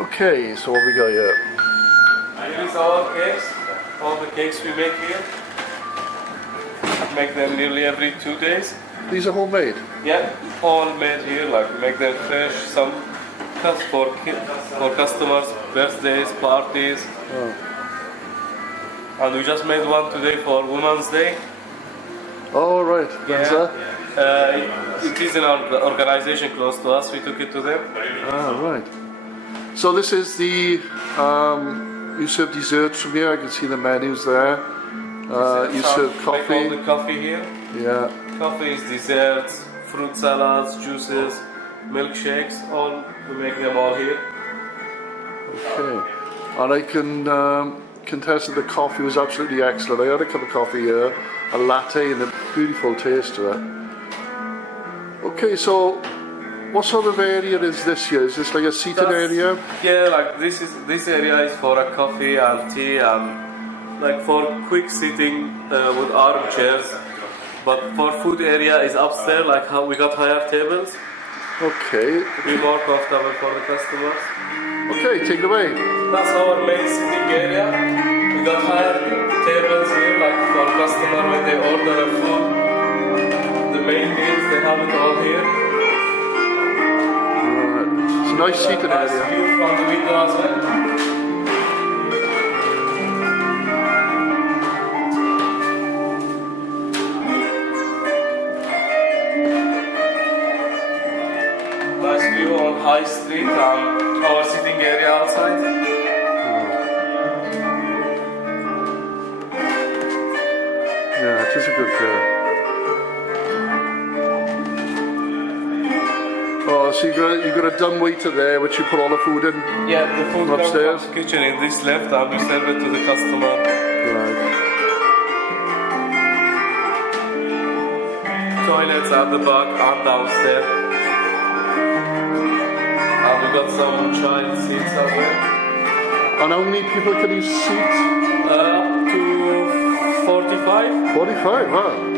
Okay, so what we got here? Here is our cakes. All the cakes we make here. Make them nearly every 2 days. These are homemade? Yeah, all made here. Like make them fresh. Some cuts for customers, birthdays, parties. Oh. And we just made one today for Women's Day. Oh, right. When's that? It is in our organization close to us. We took it to them. Ah, right. So this is the, you serve desserts from here. I can see the menus there. You serve coffee. Make all the coffee here. Yeah. Coffees, desserts, fruit salads, juices, milkshakes. All we make them all here. Okay. And I can contest that the coffee was absolutely excellent. I had a cup of coffee here, a latte, and a beautiful taste to it. Okay, so what sort of area is this here? Is this like a seated area? Yeah, like this area is for a coffee and tea and like for quick sitting with armchairs. But for food area is upstairs, like how we got higher tables. Okay. To be more comfortable for the customers. Okay, take it away. That's our main sitting area. We got higher tables here, like for customer when they order a food. The main meals, they have it all here. It's a nice seating nice area. View from the window as well. Nice view on High Street and our sitting area outside. Yeah, it is a good view. Oh, so you got a dumb waiter there, which you put all the food in. Yeah, the food comes upstairs. from the kitchen in this left, and we serve it to the customer. Right. Toilets at the back and downstairs. And we got some child seats as well. And how many people can you seat? Up to 45. 45, wow.